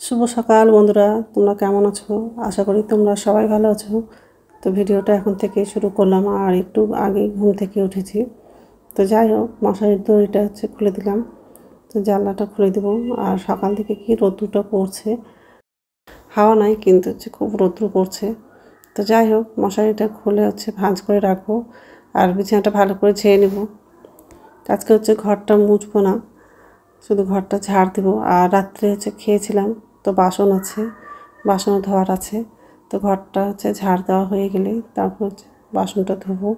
শুভ সকাল বন্ধুরা, তোমরা কেমন আছো? আশা করি তোমরা সবাই ভালো আছো। তো ভিডিওটা এখন থেকে শুরু করলাম, আর একটু আগে ঘুম থেকে উঠেছি। তো যাই হোক, মশারির দড়িটা খুলে দিলাম, তো জানলাটা খুলে দেবো। আর সকাল থেকে কি রোদ্দুরটা পড়ছে, হাওয়া নাই কিন্তু খুব রোদ্দুর পড়ছে। তো যাই হোক, মশারিটা খুলে ভাঁজ করে রাখবো, আর বিছানাটা ভালো করে ঝেড়ে নেব। আজকে ঘরটা মুছবো না, শুধু ঘরটা ঝাড় দেবো। আর রাত্রে খেয়েছিলাম, তো বাসন আছে, বাসনও ধোয়ার আছে। তো ঘরটা ঝাড় দেওয়া হয়ে গেলে তারপর বাসনটা ধোবো।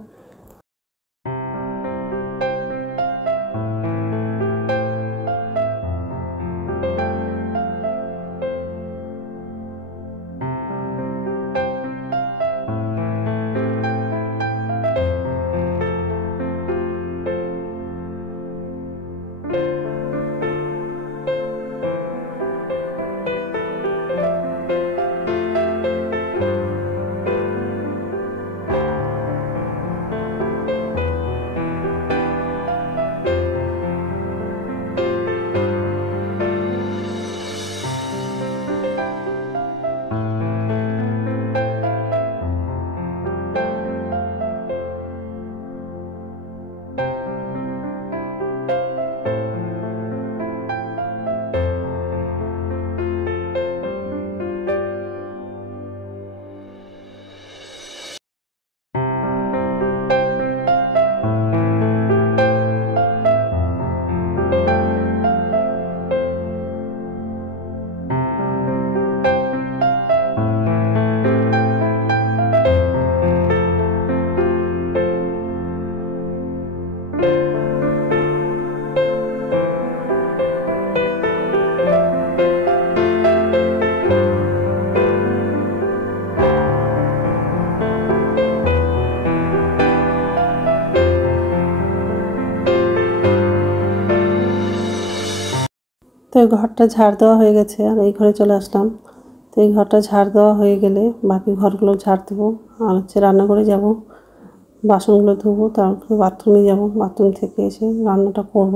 তো এই ঘরটা ঝাড় দেওয়া হয়ে গেছে, আর এই ঘরে চলে আসলাম। তো এই ঘরটা ঝাড় দেওয়া হয়ে গেলে বাকি ঘরগুলো ঝাড় দেবো। আর রান্নাঘরে যাব, বাসনগুলো ধুবো, তারপরে বাথরুমে যাব, বাথরুম থেকে এসে রান্নাটা করব।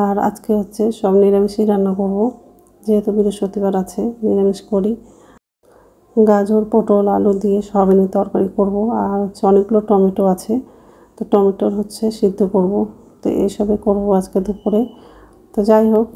আর আজকে সব নিরামিষই রান্না করব, যেহেতু বৃহস্পতিবার আছে, নিরামিষ করি। গাজর, পটল, আলু দিয়ে সয়াবিনের তরকারি করব। আর অনেকগুলো টমেটো আছে, তো টমেটোর সিদ্ধ করব। তো এইসবে করব আজকে দুপুরে। তো যাই হোক,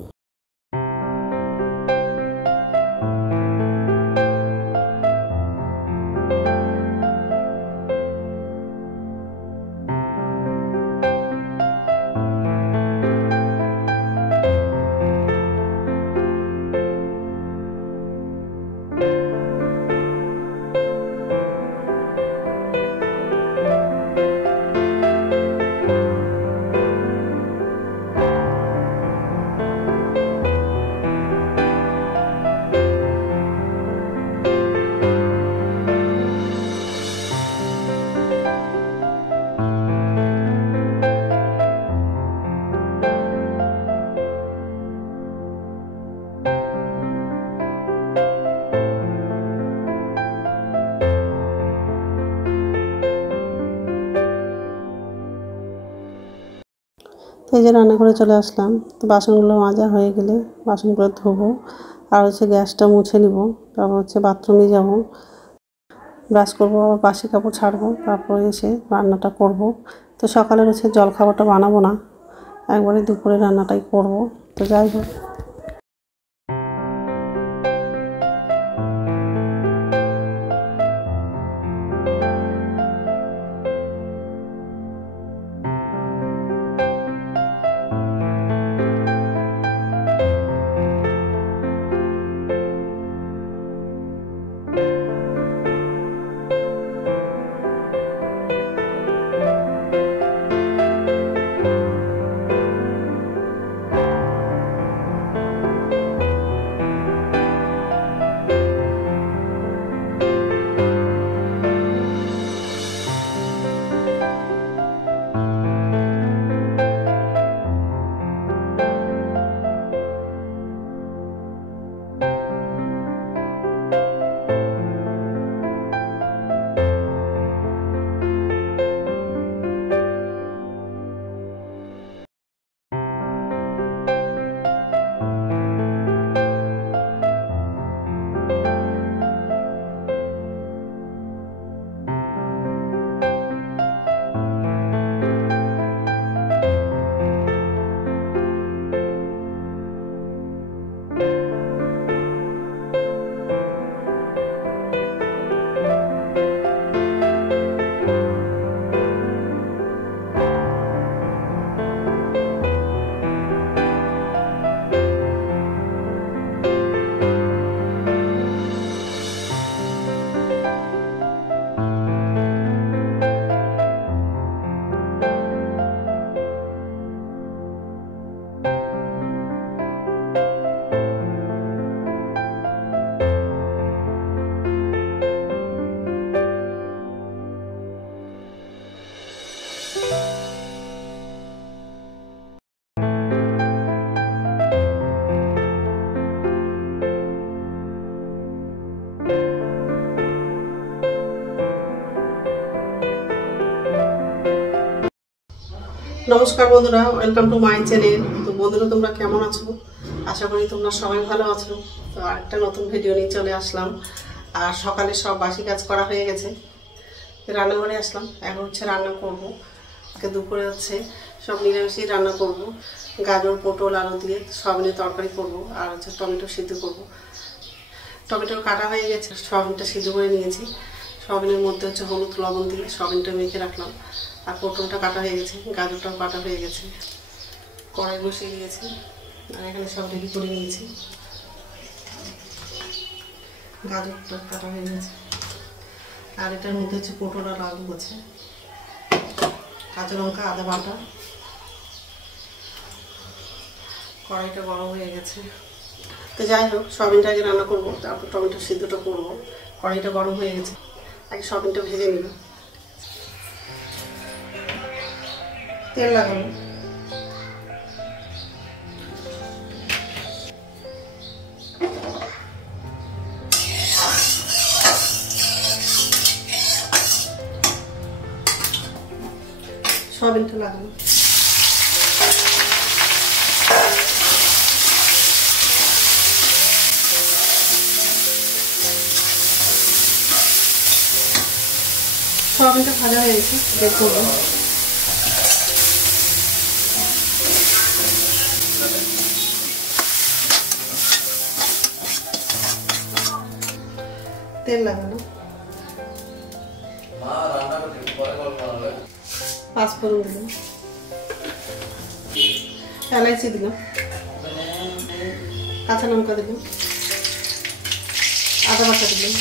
তো এই যে রান্নাঘরে চলে আসলাম। তো বাসনগুলো মাজা হয়ে গেলে বাসনগুলো ধোবো, আর গ্যাসটা মুছে নিব। তারপর বাথরুমে যাব, ব্রাশ করবো, আবার বাসি কাপড় ছাড়বো, তারপরে এসে রান্নাটা করব। তো সকালের জলখাবারটা বানাবো না, একবারে দুপুরে রান্নাটাই করব। তো যাই হোক, নমস্কার বন্ধুরা, ওয়েলকাম টু মাই চ্যানেল। তো বন্ধুরা, তোমরা কেমন আছো? আশা করি তোমরা সবাই ভালো আছো। তো আরেকটা নতুন ভিডিও নিয়ে চলে আসলাম। আর সকালে সব বাসি কাজ করা হয়ে গেছে, রান্নাঘরে আসলাম। এখন হচ্ছে রান্না করব। আজকে দুপুরে হচ্ছে সব নিরামিষই রান্না করব। গাজর, পটল, আলু দিয়ে সয়াবিনের তরকারি করব, আর হচ্ছে টমেটো সিদ্ধ করব। টমেটো কাটা হয়ে গেছে, সয়াবিনটা সিদ্ধ করে নিয়েছি। সয়াবিনের মধ্যে হচ্ছে হলুদ লবণ দিয়ে সয়াবিনটা মেখে রাখলাম। আর পটলটা কাটা হয়ে গেছে, গাজরটাও কাটা হয়ে গেছে। কড়াই বসিয়ে দিয়েছি, আর এখানে সব রেডি করে নিয়েছি। গাজরটা কাটা হয়ে গেছে, আর এটার মধ্যে হচ্ছে পটল আর আলু আছে, কাঁচা লঙ্কা, আদা বাটা। কড়াইটা গরম হয়ে গেছে। তো যাই হোক, সয়াবিনটা আগে রান্না করবো, তারপর টমেটো সিদ্ধটা করবো। কড়াইটা গরম হয়ে গেছে, আগে সয়াবিনটা ভেজে নিব। তেল লাগাবো। সয়াবিনটা লাগাবো। সয়াবিনটা ভাজা হয়ে গেছে, বের করবো। তেল লাগানো, পাঁচফোড়ন দিলাম, এলাইচি দিলাম, কাঁচা লঙ্কা দিলাম, আদা বাটা দিলাম,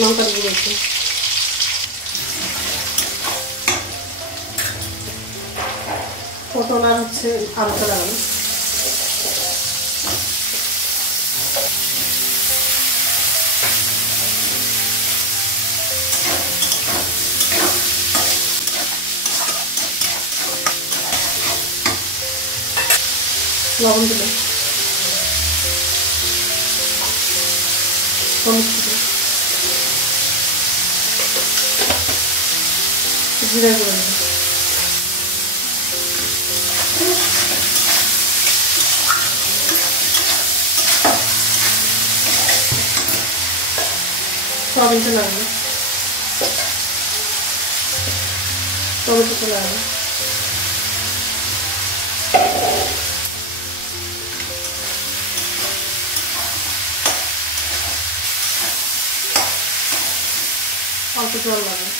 লঙ্কার গুঁড়ো দিলাম, পটল আর হচ্ছে আলুটা লাগানো। লবণ দিলাম, হলুদ দিলাম, জিরা গুঁড়ো দিলাম, সয়াবিনটা লাগানো, টমেটোটা লাগানো, অল্প জল লাগানো।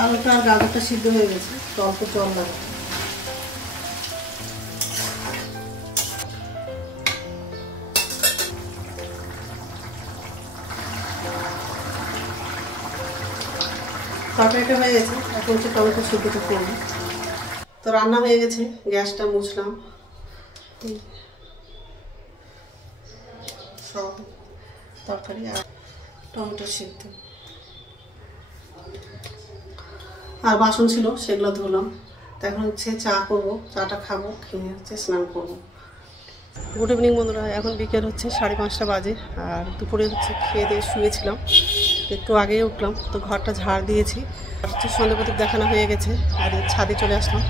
আলুটা আর গাজরটা সিদ্ধ হয়ে গেছে, তো অল্প জল লাগানো। তরকারিটা হয়ে গেছে, এখন হচ্ছে টমেটো সিদ্ধটা করবো। তো রান্না হয়ে গেছে, গ্যাসটা মুছলাম। সব তরকারি আর টমেটো সিদ্ধ, আর বাসন ছিল সেগুলো ধুলাম। তো এখন হচ্ছে চা করবো, চাটা খাবো, খেয়ে হচ্ছে স্নান করবো। গুড ইভিনিং বন্ধুরা, এখন বিকেল হচ্ছে 5:30 বাজে। আর দুপুরে হচ্ছে খেয়ে দিয়ে শুয়েছিলাম, একটু আগেই উঠলাম। তো ঘরটা ঝাড় দিয়েছি, আর হচ্ছে সন্ধ্যে প্রদীপ দেখানো হয়ে গেছে। আর ছাদে চলে আসলাম,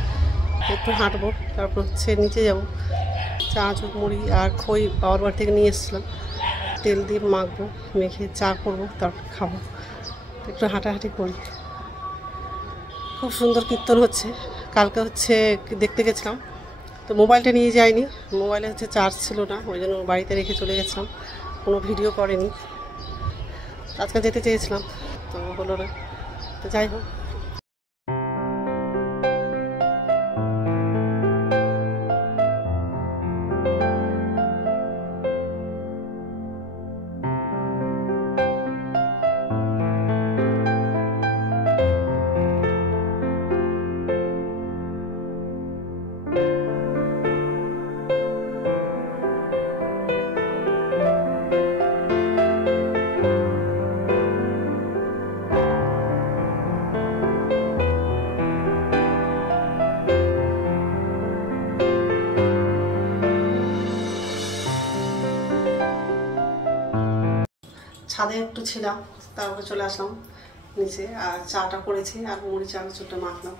একটু হাঁটবো, তারপর হচ্ছে নিচে যাব। চা, মুড়ি আর খই বাবার বাড়ি থেকে নিয়ে এসেছিলাম, তেল দিয়ে মাখবো, মেখে চা করবো, তারপর খাবো। একটু হাঁটাহাঁটি করি। খুব সুন্দর কীর্তন হচ্ছে। কালকে হচ্ছে দেখতে গেছিলাম, তো মোবাইলটা নিয়ে যাইনি, মোবাইলে হচ্ছে চার্জ ছিল না, ওই জন্য বাড়িতে রেখে চলে গেছিলাম, কোনো ভিডিও করেনি। আজকে যেতে চেয়েছিলাম, তো হলো না। তো যাই হোক, ছাদে একটু ছিলাম, তারপরে চলে আসলাম নিচে, আর চাটা করেছি আর মুড়ি চানাচুরটা মাখলাম,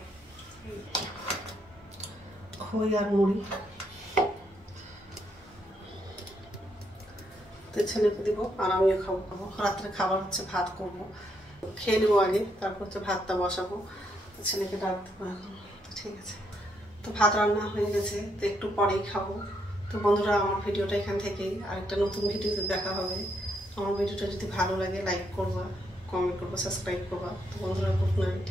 খই আর মুড়ি। তো ছেলেকে দিব আর আমিও খাবো। রাত্রে খাবার হচ্ছে ভাত করবো, খেয়ে নেবো আগে, তারপর হচ্ছে ভাতটা বসাবো, ছেলেকে ডাক দেবো এখন। তো ঠিক আছে, তো ভাত রান্না হয়ে গেছে, তো একটু পরেই খাবো। তো বন্ধুরা, আমার ভিডিওটা এখান থেকেই, আরেকটা নতুন ভিডিওতে দেখা হবে। আমার ভিডিওটা যদি ভালো লাগে লাইক করবা, কমেন্ট করবা, সাবস্ক্রাইব করবা। তো বন্ধুরা, গুড নাইট।